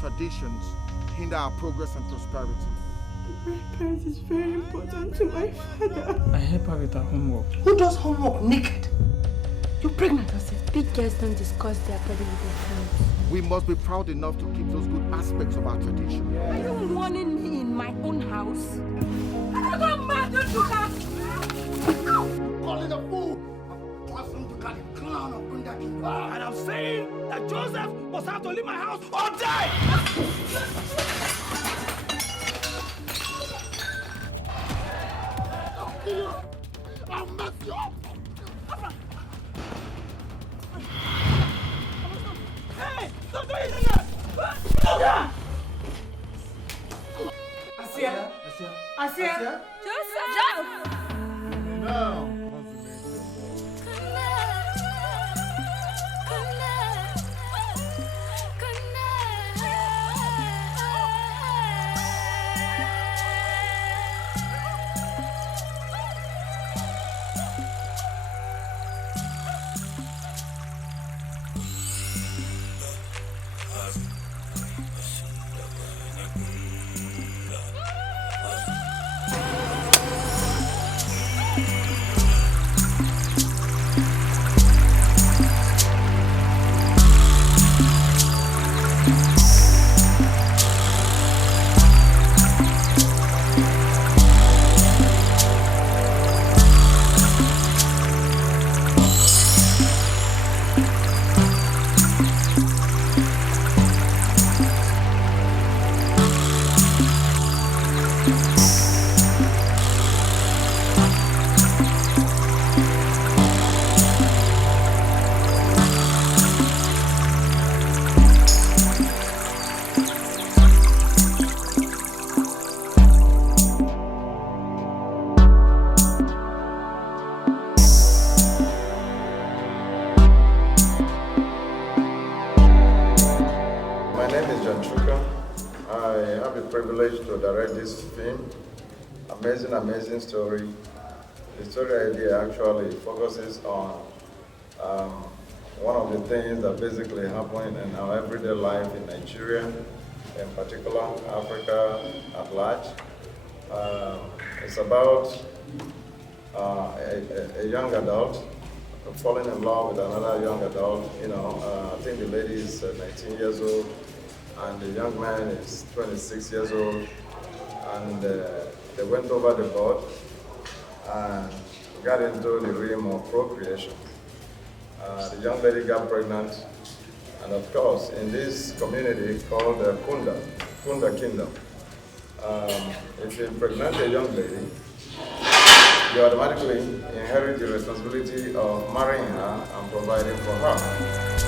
Traditions hinder our progress and prosperity. My parents is very important to my father. I help her with her homework. Who does homework naked? You're pregnant, Joseph. Big girls don't discuss their body with their friends. We must be proud enough to keep those good aspects of our tradition. Are you warning me in my own house? I got mad, Nduka! Call it a fool! And I'm saying that Joseph must have to leave my house or die! I'll mess you up! Hey! Don't do it again! Asia! Joseph! No. Amazing story. The story idea actually focuses on one of the things that basically happen in our everyday life in Nigeria, in particular Africa at large. It's about a young adult falling in love with another young adult. I think the lady is 19 years old and the young man is 26 years old, and they went over the board and got into the realm of procreation. The young lady got pregnant, and of course, in this community called Kunda Kingdom, if you pregnant a young lady, you automatically inherit the responsibility of marrying her and providing for her.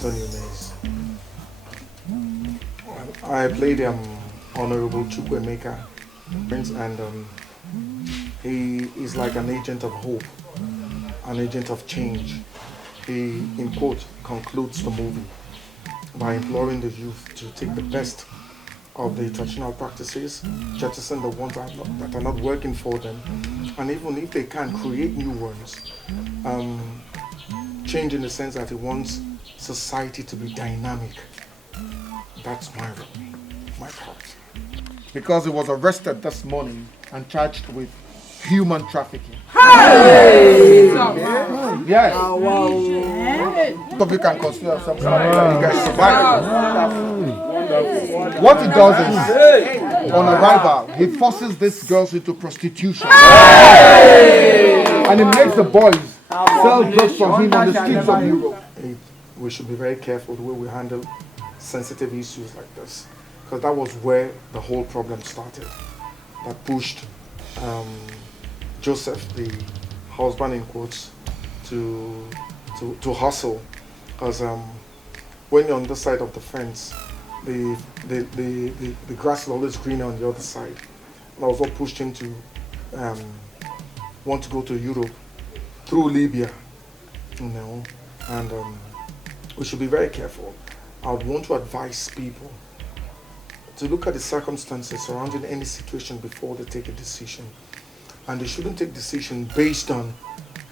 Tony Umez. I played Honorable Chuka And he is like an agent of hope, an agent of change. He, in quote, concludes the movie by imploring the youth to take the best of the traditional practices, jettison the ones that are not working for them, and even if they can, create new ones. Change in the sense that he wants society to be dynamic. That's my role, my part. Because he was arrested this morning and charged with human trafficking. Hey! Yes. Wow. So we can consider yourself What he does is, on arrival, he forces these girls into prostitution. And he makes the boys sell drugs for him on the streets of Europe. We should be very careful the way we handle sensitive issues like this, because that was where the whole problem started. That pushed Joseph, the husband in quotes, to hustle, because when you're on this side of the fence, the grass is always greener on the other side. And that was what pushed him to want to go to Europe through Libya, you know, and we should be very careful. I would want to advise people to look at the circumstances surrounding any situation before they take a decision. And they shouldn't take decision based on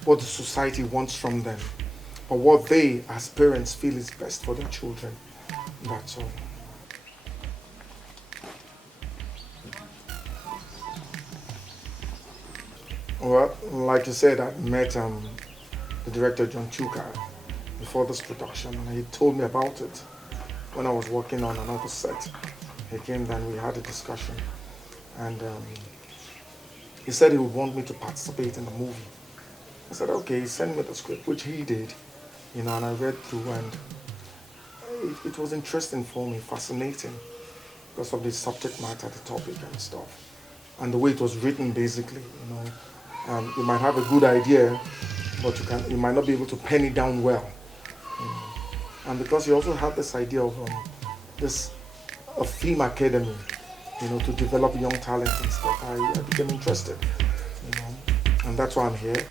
what the society wants from them, or what they, as parents, feel is best for their children. That's all. Well, like you said, I met the director, John Chuka, before this production, and he told me about it when I was working on another set. He came and we had a discussion, and he said he would want me to participate in the movie. I said, okay, send me the script, which he did, you know, and I read through, and it was interesting for me, fascinating, because of the subject matter, the topic and stuff, and the way it was written, basically, you know. You might have a good idea, but you might not be able to pen it down well. You know. And because you also have this idea of a film academy, you know, to develop young talent and stuff, I became interested, you know, and that's why I'm here.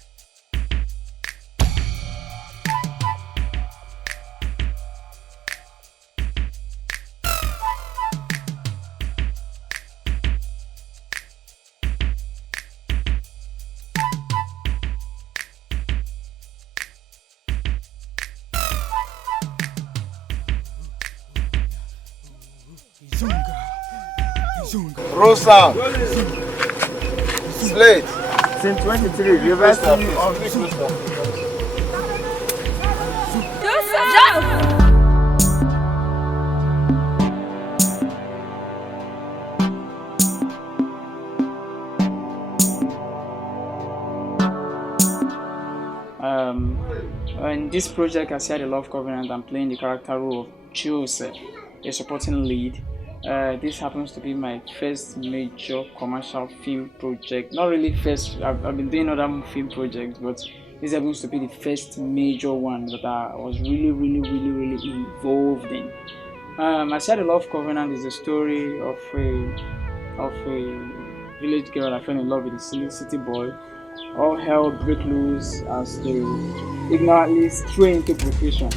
Rosa, Slate. Scene 23, reversing you on. In this project, I see the Love Covenant. I'm playing the character role of Joseph, a supporting lead. This happens to be my first major commercial film project. Not really first, I've been doing other film projects, but this happens to be the first major one that I was really involved in. I said the Love Covenant is a story of a village girl that fell in love with a city boy. All hell break loose as they ignorantly stray into procreation.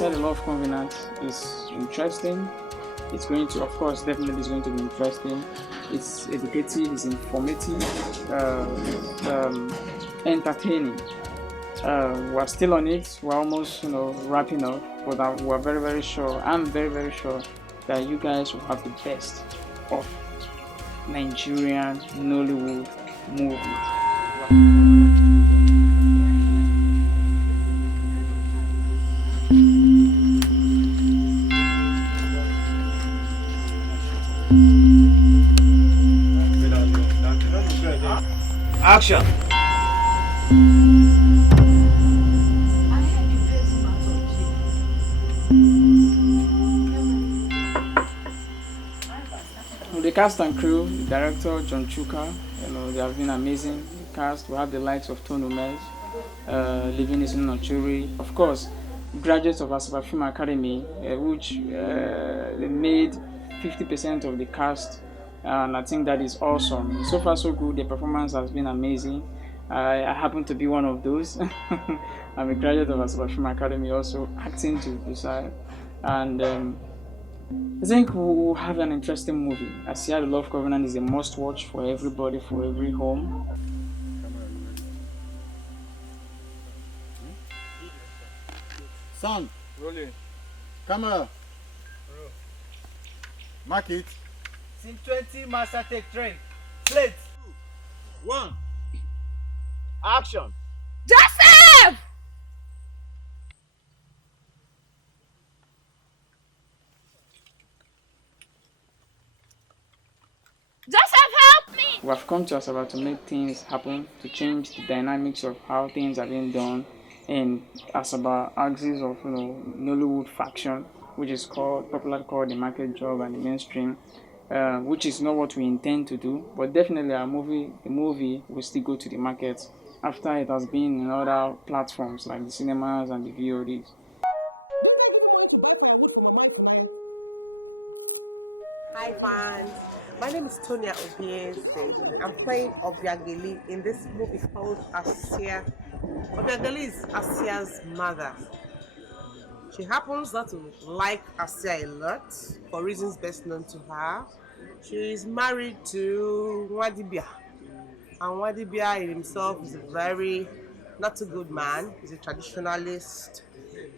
The Love Covenant is interesting. It's going to, of course, definitely is going to be interesting. It's educative, it's informative, entertaining. We're still on it. We're almost, wrapping up, but we're very sure. I'm very sure that you guys will have the best of Nigerian Nollywood movie. Action. The cast and crew, the director John Chuka, they have been amazing. The cast, we have the likes of Tony Umez, Livinus Nnochiri, of course, graduates of Asaba Film Academy, which they made 50% of the cast, and I think that is awesome. So far so good, the performance has been amazing. I happen to be one of those. I'm a graduate of Asaba Film Academy, also acting to decide, and I think we'll have an interesting movie. Asya the Love Covenant is a must-watch for everybody, for every home. Sound. Rolling. Camera. Mark it. Scene 20, master take train. Flix. 1. Action. Joseph! Joseph, help me! We have come to Asaba to make things happen, to change the dynamics of how things are being done in Asaba axis of Nollywood faction, which is popularly called the market job and the mainstream, which is not what we intend to do, but definitely the movie will still go to the market after it has been in other platforms like the cinemas and the VODs. Didn't I give you money to buy firewood for Mama Ifunaya? Hi, my name is Tony Umez. I'm playing Obiageli in this movie called Asia. Obiageli is Asia's mother. She happens not to like Asia a lot for reasons best known to her. She is married to Nwadibia, and Nwadibia himself is a very not a good man. He's a traditionalist.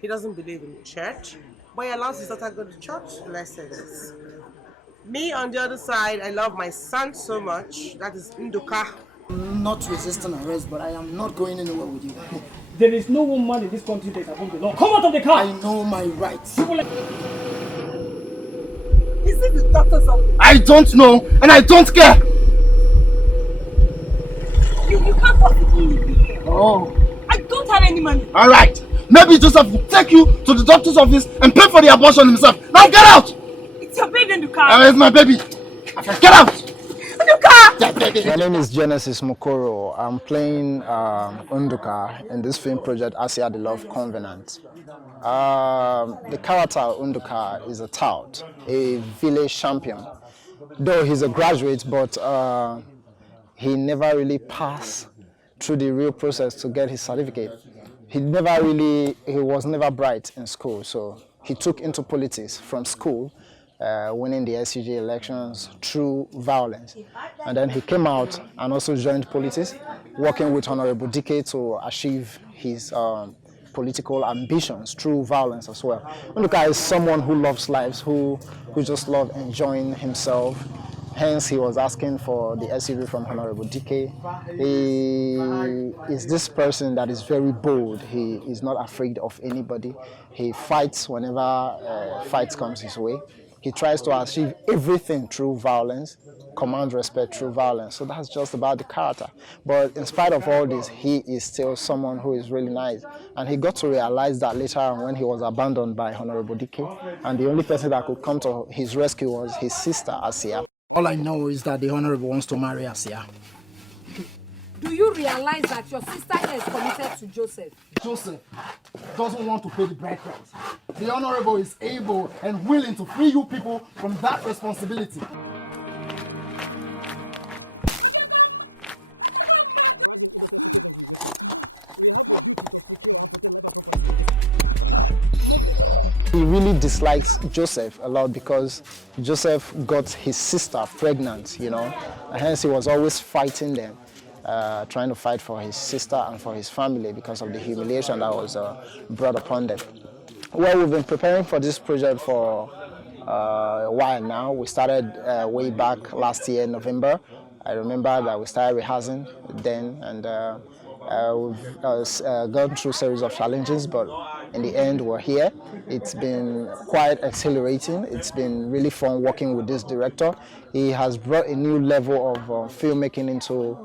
He doesn't believe in the church, but he allows his daughter to go to church. Let's say this. Me on the other side, I love my son so much. That is Nduka. I'm not resisting arrest, but I am not going anywhere with you. There is no woman in this country that above the law. Come out of the car! I know my rights. Is this the doctor's office? I don't know, and I don't care. You can't possibly be here. Oh. I don't have any money. All right. Maybe Joseph will take you to the doctor's office and pay for the abortion himself. Now get out! It's your baby in the car. Where's my baby? Get out! My name is Umukoro. I'm playing Nduka in this film project Asya the Love Covenant. The character Nduka is a tout, a village champion. Though he's a graduate, but he never really passed through the real process to get his certificate. He was never bright in school, so he took into politics from school, winning the SCG elections through violence. And then he came out and also joined politics, working with Honorable DK to achieve his political ambitions through violence as well. Nduka is someone who loves lives, who just loves enjoying himself. Hence, he was asking for the SCG from Honorable DK. He is this person that is very bold. He is not afraid of anybody. He fights whenever fights comes his way. He tries to achieve everything through violence, commands respect through violence. So that's just about the character. But in spite of all this, he is still someone who is really nice. And he got to realize that later on when he was abandoned by Honorable DK. And the only person that could come to his rescue was his sister, Asya. All I know is that the Honorable wants to marry Asya. Do you realize that your sister is committed to Joseph? Joseph doesn't want to pay the bride price. The Honorable is able and willing to free you people from that responsibility. Rising innocent citizens we wake up. We have the duty to secure and protect life and property in this. Move it! He really dislikes Joseph a lot because Joseph got his sister pregnant, and hence he was always fighting them, trying to fight for his sister and for his family because of the humiliation that was brought upon them. Well, we've been preparing for this project for a while now. We started way back last year, November. I remember that we started rehearsing then, and we've gone through a series of challenges, but in the end, we're here. It's been quite exhilarating. It's been really fun working with this director. He has brought a new level of filmmaking into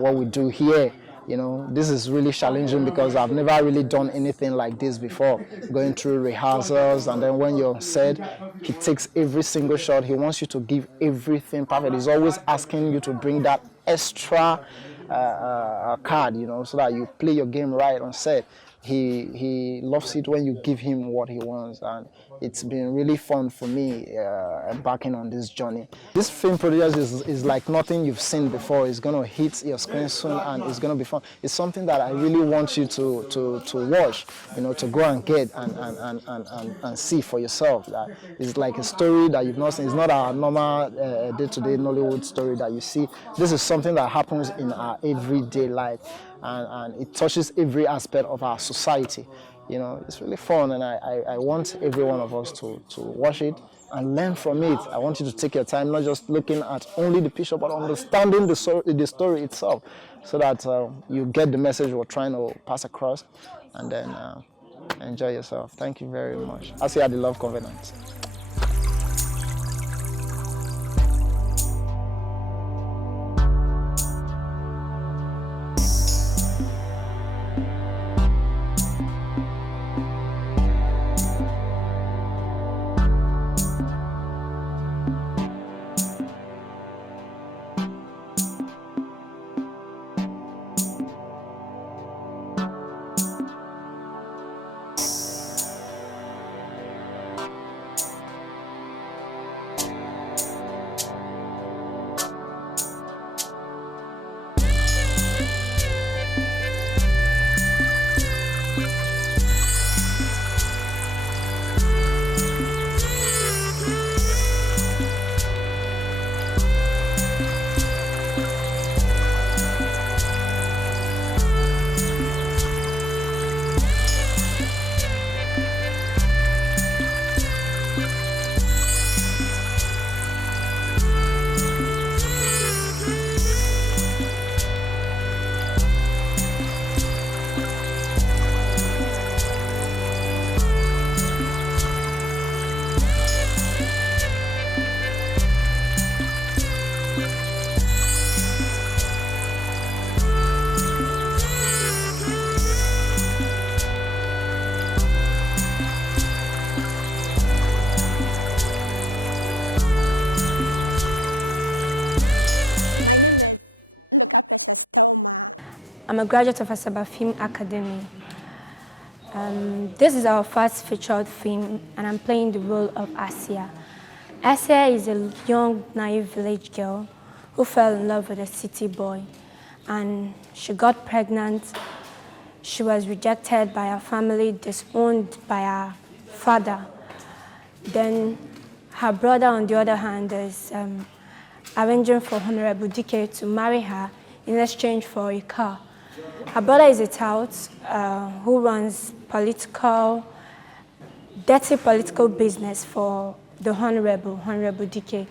what we do here. You know, this is really challenging because I've never really done anything like this before. Going through rehearsals, and then when you're set, he takes every single shot. He wants you to give everything perfect. He's always asking you to bring that extra card, you know, so that you play your game right on set. He loves it when you give him what he wants, and it's been really fun for me embarking on this journey. This film project is like nothing you've seen before. It's going to hit your screen soon, and it's going to be fun. It's something that I really want you to watch, you know, to go and get and see for yourself. That it's like a story that you've not seen. It's not our normal day-to-day Nollywood story that you see. This is something that happens in our everyday life. And it touches every aspect of our society. You know, it's really fun, and I want every one of us to watch it and learn from it. I want you to take your time, not just looking at only the picture, but understanding the story itself, so that you get the message we're trying to pass across, and then enjoy yourself. Thank you very much. Assia the Love Covenant. My name is Nduka Precious Telma. I'm a graduate of Asaba Film Academy. This is our first featured film, and I'm playing the role of Assia. Assia is a young, naive village girl who fell in love with a city boy, and she got pregnant. She was rejected by her family, disowned by her father. Then her brother, on the other hand, is arranging for Honorable DK to marry her in exchange for a car. Her brother is a tout who runs dirty political business for the Honorable DK.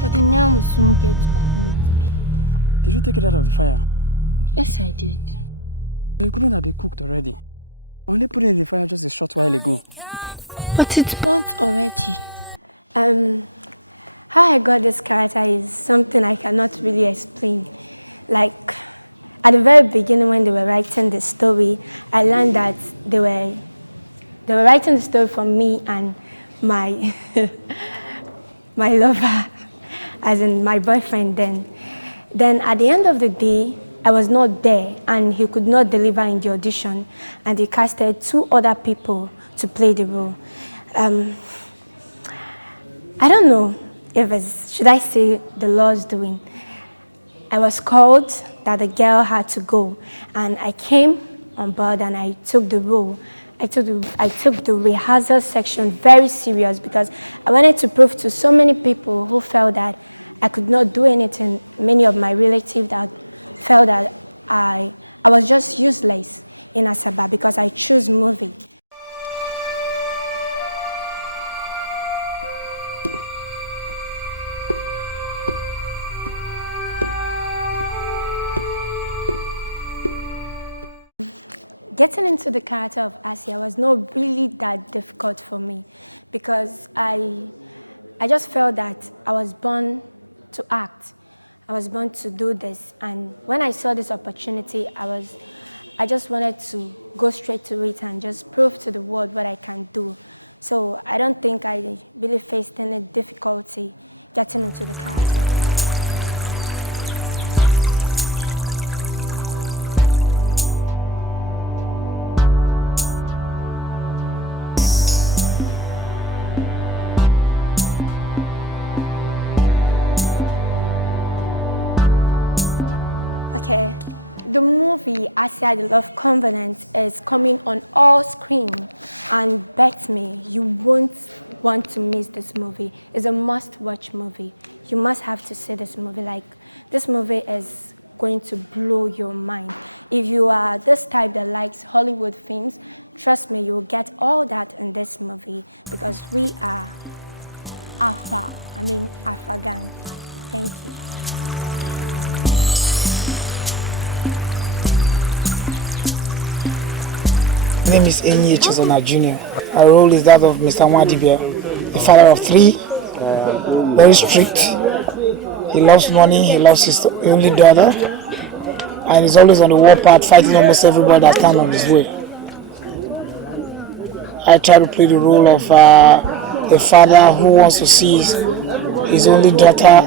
But the yam will soon get cooked. Did you take it out of the fire? Yes, I did. You couldn't have been cooked already. I only put it in the fire just a short while ago. But it's burnt already. How I got this character is something I cannot really explain. Like, at the very beginning when they were writing the story, I learned that they were writing the story for me and my my lover, as in my boyfriend then. Then at the end of the day, I was not there and he could not deliver in the audition, and he casted 2 other people to play the role. I don't know if it's, should I say, the Lord's doing. I was called that the girl had to go, and I came on board and I took the role. I took the rehearsal section very serious because I wanted to prove to so many people who felt that I could not do anything, many of my relatives that felt that I was just useless in Asaba because I chose movie. getting into the character of Asia was not really that difficult for me because I just felt that I was born to act. I was born to do this, and when I saw this opportunity, I just wanted to go straight to it and just prove to the world what I can do. So I don't think I really faced any difficulty getting into the character. Okay, the movie Asia the Love Covenant is coming on all screen, and bet me, you won't want to miss this movie. It's a must-watch movie. You must have to see this movie. Like, this movie is going to blow your mind. If you are this type that likes Hollywood films, trust me, you will get all that in this movie because we are Alpha Gang. Thank you. My name is Enyi Junior. My role is that of Mr. Nwankwo, a father of 3, very strict. He loves money, he loves his only daughter, and he's always on the war path fighting almost everybody that comes on his way. I try to play the role of a father who wants to see his only daughter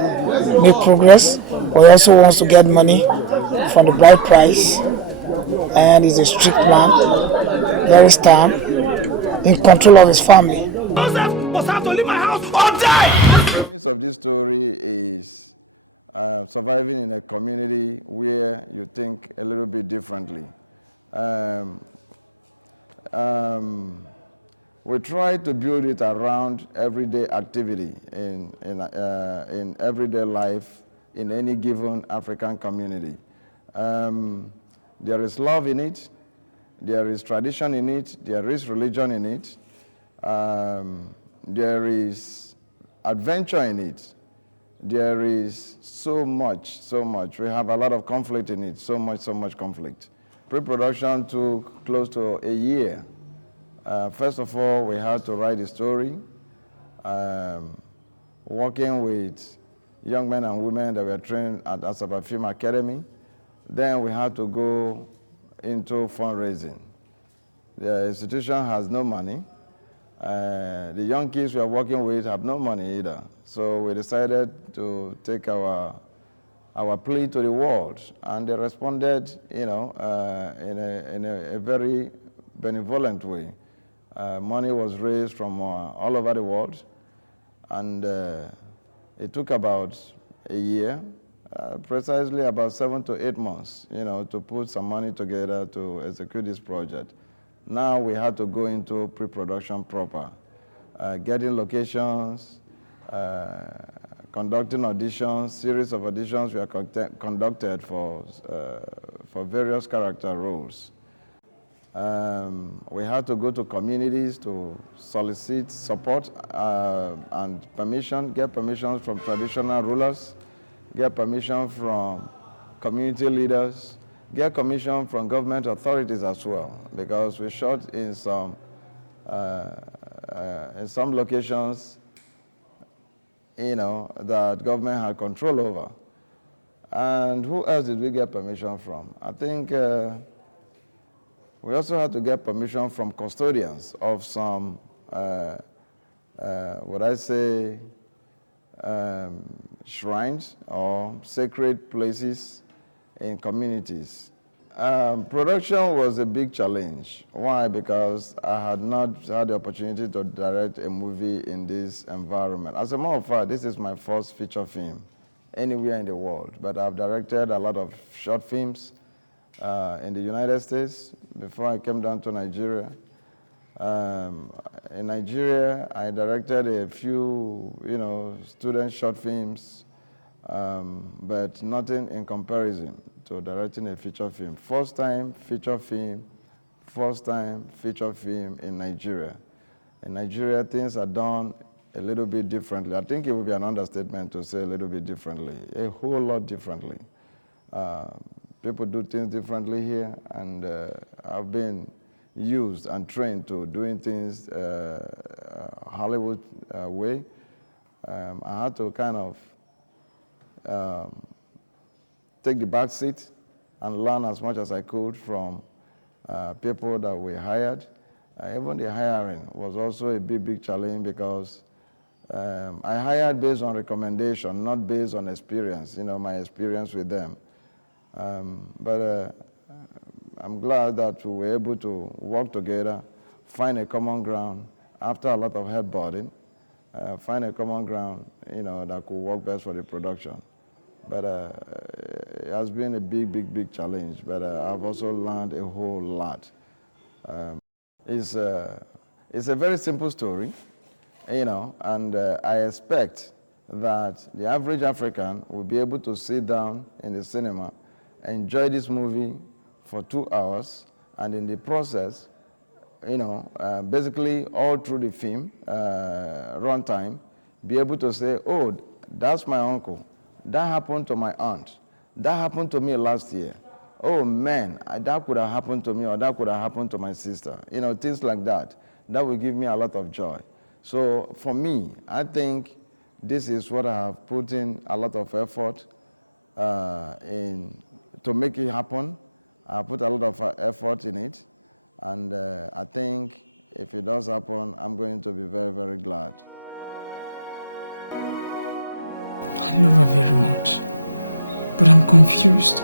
make progress, but he also wants to get money from the bride price, and he's a strict man, very stern, in control of his family. Joseph must have to leave my house or die! The premise of this story is surviving in a community where you think a little bit differently. We try to build it around everyday activity in everyday life in any given African community. There is love in it, there is tradition in it, there is religion in it, there is adventure in it, there is so much. We have a lot of conflict in it, so much conflict. Pre-production took close to a year. First of all, we had to write the story, working with young men and women that were trained at Asaba Film Academy. Then we had to go into fundraising. The institution has no money. The young kids we are working with have no money either. So we decided to take our plea to the world, and they responded, in a very benevolent way. Money was raised from all over the world, and it took about a year, precisely about 7 to 8 months, to put some money together to execute this project. Now we had to go into pre-production proper, getting locations, conducting auditions, series of auditions were conducted for various character roles. We had to go to communities to solicit support and permission, get permission from traditional rulers, get permission from community leaders, get permission from government authorities as well, because we shot in some locations, that government had control over. And who else did we get permission from? I think we also had to get permission from custodians of some, shrines or sacred places in communities. Production was a big challenge. Why? Because I had not had the opportunity to direct a movie in this environment. As a matter of fact, this is my first feature film anywhere in the world, but I've directed a lot of short films in the United States before I came down to Nigeria. In Nigeria, I directed a few, student short films, but nothing in comparison to directing a feature film. First time feature film in Nigeria. In Nigeria, things are done a little bit differently. I think it would be an understatement to say a little bit differently, a whole lot differently. people do things differently here, and I've been used and trained to doing things Hollywood way. I had to kind of take the back seat and learn as much as I could from people that we hired. Even the hiring was also a big challenge because I hired based on recommendation, not based on experience, my experience with them. But I'm glad that we were able to work together, find a common ground after a lot of headbutting, find a common ground, that could work best for the production. But it has been a big challenge, but I've also learned a whole lot. It's a very simple story, and I expect that the average African will be able to sit down in the cinema, enjoy this movie for 2 hours, and in the process, basically all through the film runtime, be able to say, oh, that's my uncle. That happened to my aunt. That happened to me last year. Oh man, that could have happened to me, or that could have happened to my sister. Things like that. That will give me a lot of joy. So for me, I think this is what I have put in a lot of effort to make it happen. I put a lot of effort in it, and I think if it does happen, I'm going to be very glad. I love her very much, but I'm confused.